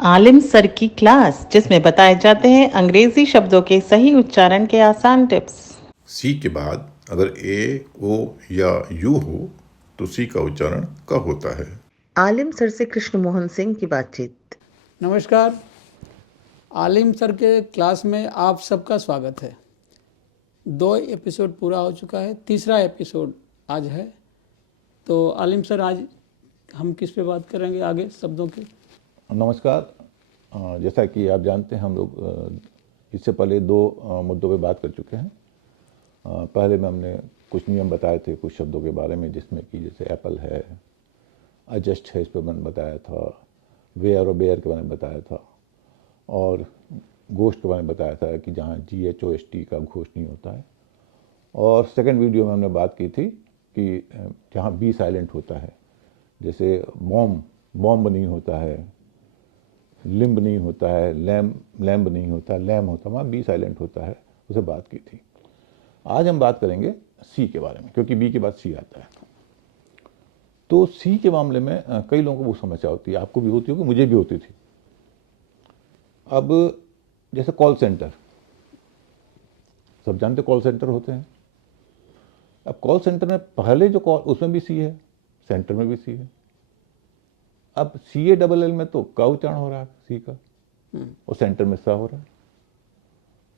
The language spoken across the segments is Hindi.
आलिम सर की क्लास जिसमें बताए जाते हैं अंग्रेजी शब्दों के सही उच्चारण के आसान टिप्स। सी के बाद अगर ए ओ या यू हो तो सी का उच्चारण क होता है। आलिम सर से कृष्ण मोहन सिंह की बातचीत। नमस्कार, आलिम सर के क्लास में आप सबका स्वागत है। 2 एपिसोड पूरा हो चुका है, तीसरा एपिसोड आज है। तो आलिम सर, आज हम किस पे बात करेंगे आगे शब्दों के? नमस्कार। जैसा कि आप जानते हैं हम लोग इससे पहले 2 मुद्दों पे बात कर चुके हैं। पहले में हमने कुछ नियम बताए थे कुछ शब्दों के बारे में, जिसमें कि जैसे एप्पल है, एडजस्ट है, इस पर मैंने बताया था, वेयर और बेयर के बारे में बताया था, और घोस्ट के बारे में बताया था कि जहाँ GHOST का घोस्ट नहीं होता है। और सेकंड वीडियो में हमने बात की थी कि जहाँ बी साइलेंट होता है, जैसे बॉम्ब नहीं होता है, लिम्ब नहीं होता है, लैम्ब नहीं होता, लैम होता है, वहाँ बी साइलेंट होता है, उसे बात की थी। आज हम बात करेंगे सी के बारे में, क्योंकि बी के बाद सी आता है। तो सी के मामले में कई लोगों को वो समस्या होती है, आपको भी होती होगी, मुझे भी होती थी। अब जैसे कॉल सेंटर, सब जानते कॉल सेंटर होते हैं। अब कॉल सेंटर में पहले जो कॉल, उसमें भी सी है, सेंटर में भी सी है। अब CALL में तो का उच्चारण हो रहा है सी का, और सेंटर में सा हो रहा है।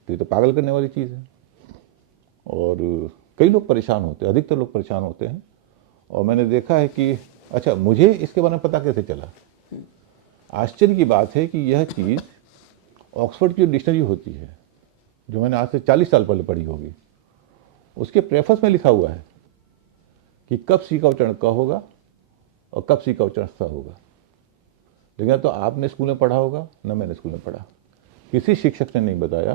तो ये तो पागल करने वाली चीज़ है, और कई लोग परेशान होते हैं, अधिकतर लोग परेशान होते हैं। और मैंने देखा है कि अच्छा, मुझे इसके बारे में पता कैसे चला? आश्चर्य की बात है कि यह चीज़ ऑक्सफोर्ड की डिक्शनरी होती है, जो मैंने आज से 40 साल पहले पढ़ी होगी, उसके प्रेफस में लिखा हुआ है कि कब सी का उच्चारण क होगा और कब सी का उच्चारण स होगा। लेकिन तो आपने स्कूल में पढ़ा होगा, ना मैंने स्कूल में पढ़ा। किसी शिक्षक ने नहीं बताया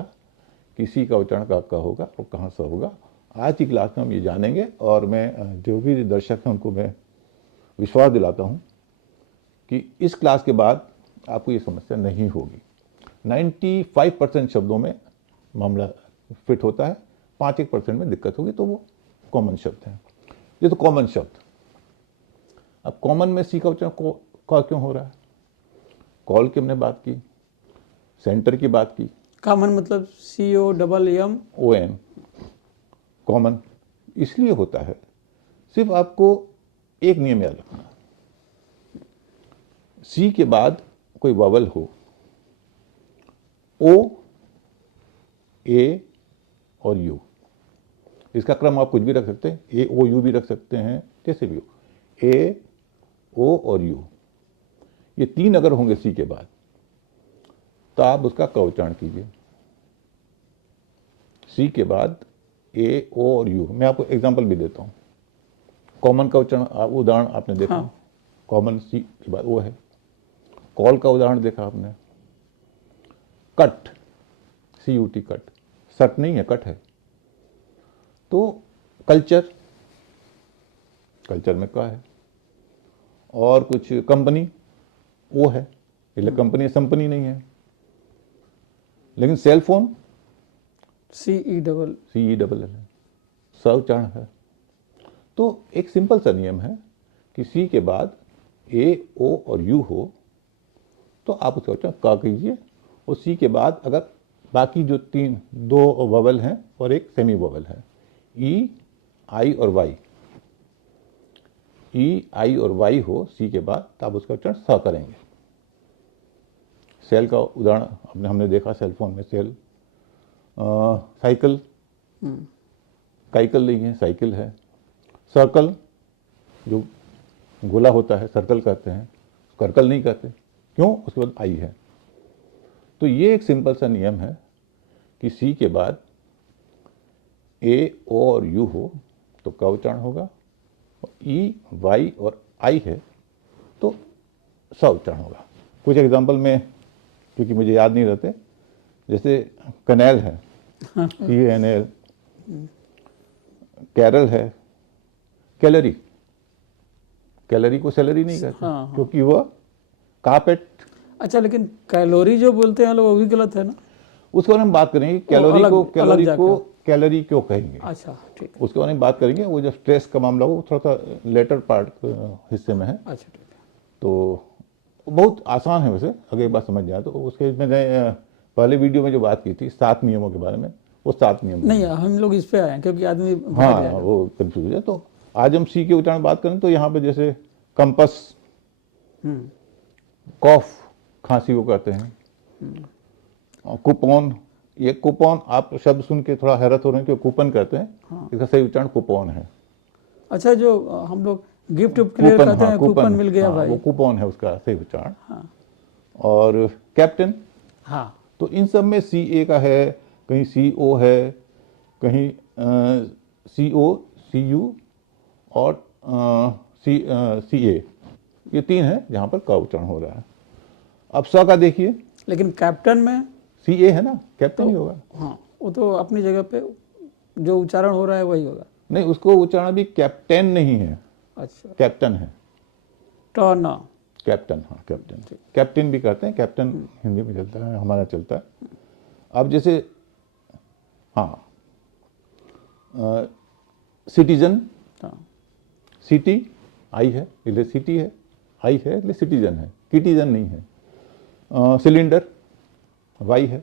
कि सी का उच्चारण का होगा और कहाँ सा होगा। आज की क्लास में हम ये जानेंगे, और मैं जो भी दर्शक हैं उनको मैं विश्वास दिलाता हूँ कि इस क्लास के बाद आपको ये समस्या नहीं होगी। 95% शब्दों में मामला फिट होता है, 5-1% में दिक्कत होगी, तो वो कॉमन शब्द हैं। ये तो कॉमन शब्द। अब कॉमन में सी का उच्चारण क्यों हो रहा है? कॉल की हमने बात की, सेंटर की बात की। कॉमन मतलब COMMON। कॉमन इसलिए होता है, सिर्फ आपको एक नियम याद रखना, सी के बाद कोई वावल हो, ओ, ए और यू, इसका क्रम आप कुछ भी रख सकते हैं, AOU भी रख सकते हैं, जैसे भी हो, ए, ओ और यू, ये 3 अगर होंगे सी के बाद, तो आप उसका क उच्चारण कीजिए। सी के बाद ए, ओ और यू। मैं आपको एग्जांपल भी देता हूँ। कॉमन का उदाहरण आपने देखा, हाँ। कॉमन सी के बाद ओ है। कॉल का उदाहरण देखा आपने, कट, CUT कट, सट नहीं है, कट है। तो कल्चर, कल्चर में का है। और कुछ कंपनी, ओ है, इसलिए कंपनी संपनी नहीं है। लेकिन सेल फोन CELL है, स उच्चारण है। तो एक सिंपल सा नियम है कि सी के बाद ए, ओ और यू हो तो आप उसका उच्चारण का कीजिए, और सी के बाद अगर बाकी जो 2 वोवेल हैं और एक सेमी वोवेल है, ई, आई और वाई, ई, आई और वाई हो सी के बाद, तो आप उसका उच्चारण स करेंगे। सेल का उदाहरण हमने देखा, सेल फोन में सेल। साइकिल, साइकिल नहीं है, साइकिल है। सर्कल, जो गोला होता है, सर्कल कहते हैं, सर्कल नहीं कहते, क्यों? उसके बाद आई है। तो ये एक सिंपल सा नियम है कि सी के बाद ए, ओ और यू हो तो का उच्चारण होगा, ई, वाई और आई है तो स उच्चारण होगा। कुछ एग्जाम्पल में, क्योंकि मुझे याद नहीं रहते, जैसे कनेल है, CANL, कैरल है, कैलरी, कैलरी को सैलरी नहीं कहते, हाँ, हाँ। क्योंकि वह कारपेट। अच्छा, लेकिन कैलोरी जो बोलते हैं लोग, वो भी गलत है ना? उसके बारे में बात करेंगे, कैलोरी क्यों कहेंगे। अच्छा, ठीक है। उसके बारे में बात करेंगे। वो जो स्ट्रेस का मामला हो, वो थोड़ा सा लेटर पार्ट हिस्से में है। अच्छा, ठीक है। तो बहुत आसान है वैसे, अगर एक बार समझ जाए तो। उसके मैंने पहले वीडियो में जो बात की थी 7 नियमों के बारे में, वो 7 नियम नहीं, हम लोग इस पे आए हैं क्योंकि आदमी भटक हाँ जाएगा। वो कंफ्यूज है। तो आज हम सी के उच्चारण बात करें तो यहाँ पे जैसे कंपस, कॉफ, खांसी को कहते हैं, और कूपन, ये कूपन आप शब्द सुन के थोड़ा हैरत हो रहे हैं कि कूपन कहते हैं, इसका सही उच्चारण कूपन है। अच्छा, जो हम लोग गिफ्ट के लिए कूपन, कहते हाँ हैं, कूपन मिल गया हाँ, भाई। वो कूपन है उसका सही उच्चारण। और कैप्टन, हाँ, तो इन सब में सी ए का है, कहीं सी ओ है, कहीं सी ओ, सी यू और सी ए, ये 3 है जहाँ पर का उच्चारण हो रहा है। अब स का देखिए, लेकिन कैप्टन में सी ए है ना, कैप्टन ही होगा। हाँ, वो तो अपनी जगह पे जो उच्चारण हो रहा है वही होगा। नहीं, उसको उच्चारण भी कैप्टन नहीं है, अच्छा, कैप्टन है। टर्न, कैप्टन, हाँ कैप्टन, कैप्टन भी कहते हैं, कैप्टन हिंदी में चलता है, हमारा चलता है। अब जैसे हाँ, सिटीजन, सिटी आई है इसलिए सिटी है, आई है इसलिए सिटीजन है, किटीजन नहीं है। सिलेंडर, वाई है,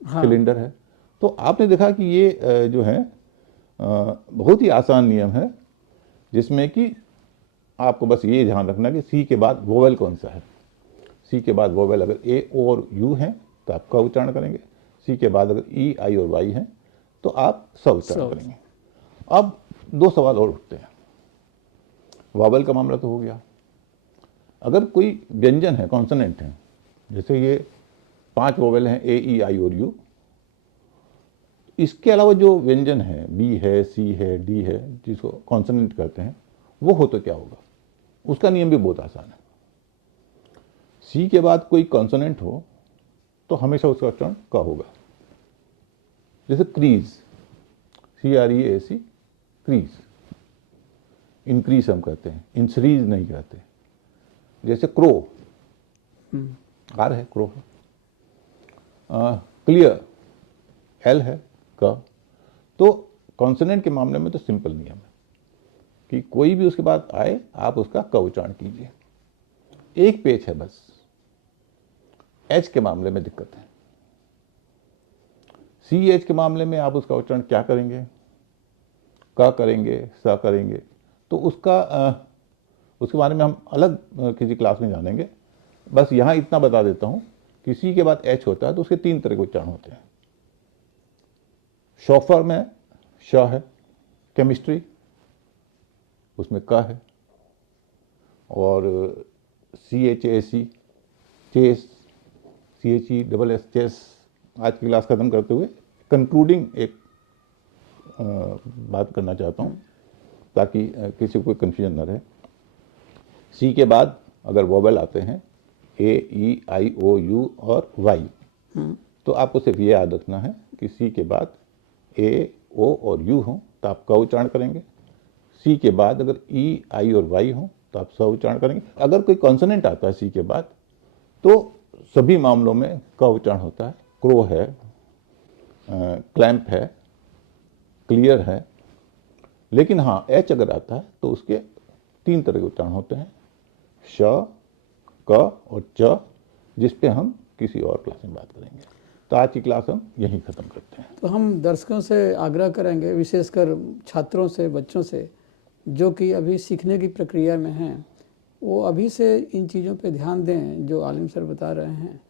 सिलेंडर है। तो आपने देखा कि ये जो है बहुत ही आसान नियम है, जिसमें कि आपको बस ये ध्यान रखना कि सी के बाद वोवेल कौन सा है। सी के बाद वोवेल अगर ए और यू हैं तो आप का उच्चारण करेंगे, सी के बाद अगर ई, आई और वाई हैं तो आप स उच्चारण करेंगे। अब 2 सवाल और उठते हैं। वोवेल का मामला तो हो गया। अगर कोई व्यंजन है, कॉन्सोनेंट है, जैसे ये 5 वोवेल हैं ए, ई, आई और यू, इसके अलावा जो व्यंजन है, बी है, सी है, डी है, जिसको कॉन्सोनेंट कहते हैं, वो हो तो क्या होगा? उसका नियम भी बहुत आसान है। सी के बाद कोई कॉन्सोनेंट हो तो हमेशा उसका उच्चारण का होगा। जैसे क्रीज, CREAC, क्रीज, इंक्रीज हम कहते हैं, इंक्रीज नहीं कहते। जैसे क्रो, आर है, क्रो है। क्लियर, एल है, का। तो कॉन्सोनेंट के मामले में तो सिंपल नियम है कि कोई भी उसके बाद आए आप उसका क उच्चारण कीजिए। एक पेच है बस, एच के मामले में दिक्कत है। CH के मामले में आप उसका उच्चारण क्या करेंगे? का करेंगे, सा करेंगे? तो उसके बारे में हम अलग किसी क्लास में जानेंगे। बस यहाँ इतना बता देता हूँ कि सी के बाद एच होता है तो उसके 3 तरह के उच्चारण होते हैं। शॉफर में श है, केमिस्ट्री उसमें का है, और CHAC, चेस, CHESS, चेस। आज की क्लास खत्म करते हुए कंक्लूडिंग एक बात करना चाहता हूँ ताकि किसी को कोई कन्फ्यूजन न रहे। सी के बाद अगर वोवेल आते हैं ए, ई, आई, ओ, यू और वाई, तो आपको सिर्फ ये याद रखना है कि सी के बाद ए, ओ और यू हो तो आप का उच्चारण करेंगे। सी के बाद अगर ई, आई और वाई हो तो आप स उच्चारण करेंगे। अगर कोई कॉन्सोनेंट आता है सी के बाद तो सभी मामलों में का उच्चारण होता है। क्रो है, क्लैंप है, क्लियर है। लेकिन हाँ, एच अगर आता है तो उसके 3 तरह के उच्चारण होते हैं, श, क और च, जिस पे हम किसी और क्लास में बात करेंगे। तो आज की क्लास हम यहीं ख़त्म करते हैं। तो हम दर्शकों से आग्रह करेंगे, विशेषकर छात्रों से, बच्चों से, जो कि अभी सीखने की प्रक्रिया में हैं, वो अभी से इन चीज़ों पे ध्यान दें जो आलिम सर बता रहे हैं।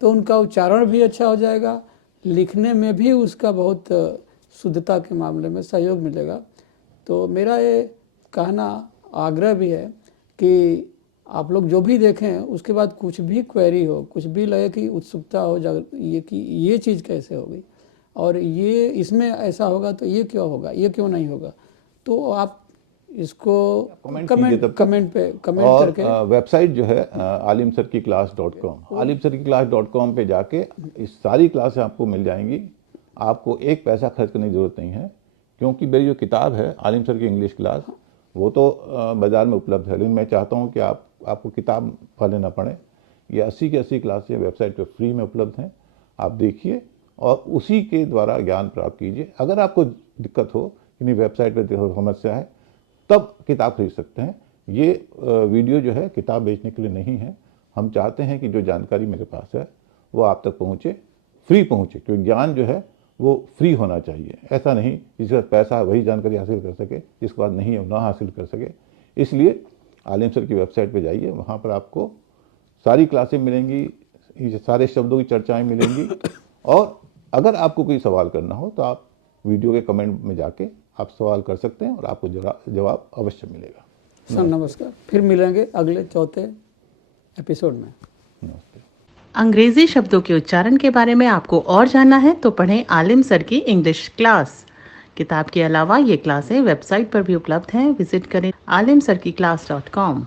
तो उनका उच्चारण भी अच्छा हो जाएगा, लिखने में भी उसका बहुत शुद्धता के मामले में सहयोग मिलेगा। तो मेरा ये कहना, आग्रह भी है कि आप लोग जो भी देखें उसके बाद कुछ भी क्वेरी हो, कुछ भी लगे कि उत्सुकता हो ये कि ये चीज़ कैसे होगी और ये इसमें ऐसा होगा तो ये क्यों होगा, ये क्यों नहीं होगा, तो आप इसको कमेंट करके वेबसाइट जो है alimsarkiclass.com, alimsarkiclass.com पे जाके इस सारी क्लासें आपको मिल जाएंगी। आपको एक पैसा खर्च करने की जरूरत नहीं है, क्योंकि मेरी जो किताब है आलिम सर की इंग्लिश क्लास, वो तो बाज़ार में उपलब्ध है। लेकिन मैं चाहता हूँ कि आपको किताब पढ़ने ना पड़े। ये 80 की 80 क्लासें वेबसाइट पे फ्री में उपलब्ध हैं, आप देखिए और उसी के द्वारा ज्ञान प्राप्त कीजिए। अगर आपको दिक्कत हो कि नहीं वेबसाइट पर समस्या है, तब किताब खरीद सकते हैं। ये वीडियो जो है किताब बेचने के लिए नहीं है, हम चाहते हैं कि जो जानकारी मेरे पास है वो आप तक पहुँचे, फ्री पहुँचे, क्योंकि ज्ञान जो है वो फ्री होना चाहिए। ऐसा नहीं जिसके पास पैसा है वही जानकारी हासिल कर सके, जिसके पास नहीं है वो ना हासिल कर सके। इसलिए आलिम सर की वेबसाइट पे जाइए, वहाँ पर आपको सारी क्लासें मिलेंगी, ये सारे शब्दों की चर्चाएं मिलेंगी। और अगर आपको कोई सवाल करना हो तो आप वीडियो के कमेंट में जाके आप सवाल कर सकते हैं और आपको जवाब अवश्य मिलेगा। सर नमस्कार, फिर मिलेंगे अगले चौथे एपिसोड में। नमस्ते। अंग्रेजी शब्दों के उच्चारण के बारे में आपको और जानना है तो पढ़ें आलिम सर की इंग्लिश क्लास। किताब के अलावा ये क्लासें वेबसाइट पर भी उपलब्ध हैं। विजिट करें alimsarkiclass.com।